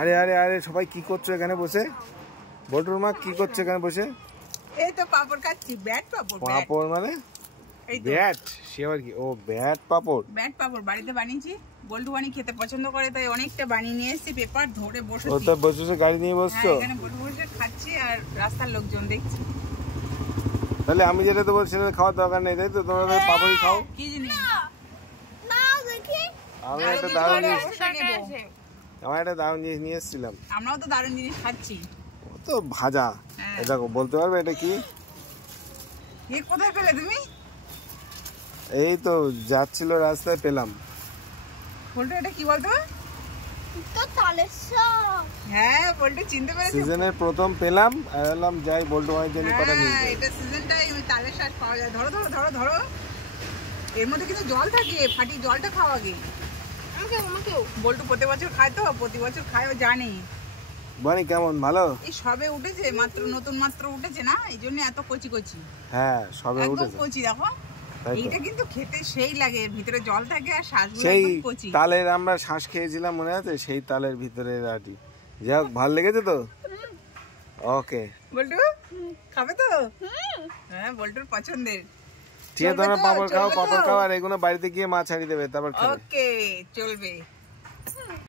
আরে আরে আরে সবাই কি করছো এখানে বসে? বল্টুর মা কি করছে এখানে বসে? এই তো পাপড় খাচ্ছি, ব্যাট পাপড়। পাপড় মানে? এই তো ব্যাট, সে আবার কি? ও ব্যাট পাপড়। ব্যাট পাপড় বাড়িতে বানিয়েছি। বল্টু বানিয়ে খেতে পছন্দ করে, তাই অনেকটা বানিয়ে নিয়ে এসেছি। পেপার ধরে বসেছি। ও তো বসে গাড়ি নিয়ে বসছো? হ্যাঁ, এখানে বসে বসে খাচ্ছি আর রাস্তার লোকজন দেখছি। তাহলে আমি যেটা তো বলছি সেটা খাওয়ার দরকার নেই, তাই তো? তোমরা পাপড়ই খাও। কি জিনিস? আমি একটা দারুণ জিনিস নিয়ে এসেছিলাম। আমরাও তো দারুণ জিনিস খাচ্ছি। তো ভাজা। এই দেখো, বলতে পারবে এটা কি? কোথায় পেলে তুমি? এই তো যাচ্ছিল রাস্তায় পেলাম। বল্টু এটা কি বলতো? হ্যাঁ, বল্টু চিনতে পেরেছে। সিজনের প্রথম পেলাম আর এলাম যাই বল্টু মায়ের জন্য কটা নিয়ে যাই। এটা সিজনটাই তালের শাঁস পাওয়া যায়। ধরো ধরো ধরো ধরো। এর মধ্যে কিন্তু জল থাকে, ফাটি জলটা খাওয়া আগে। আমাকেও বল্টু প্রতি বছর খায়, তো প্রতি বছর খায়, ও জানে। বানি কেমন? ভালো? এই সবে উঠেছে, নতুন মাত্র উঠেছে না, এই জন্য এত কচি কচি। হ্যাঁ, সবে উঠেছে। একদম কচি দেখো। এইটা কিন্তু খেতে সেই লাগে, এর ভিতরে জল থাকে আর শাঁসগুলো সেই একদম কচি। তালের আমরা শাঁস খেয়েছিলাম, মনে আছে? সেই তালের ভিতরে রাটি। যাক, ভালো লেগেছে তো? ওকে। বল্টু খাবে তো? হ্যাঁ, বল্টুর পছন্দের। ঠিক আছে, তোমরা পাপড় খাও আর এগুলো বাড়িতে গিয়ে মা ছাড়িয়ে দেবে, তারপর খাবে। ওকে, চলবে।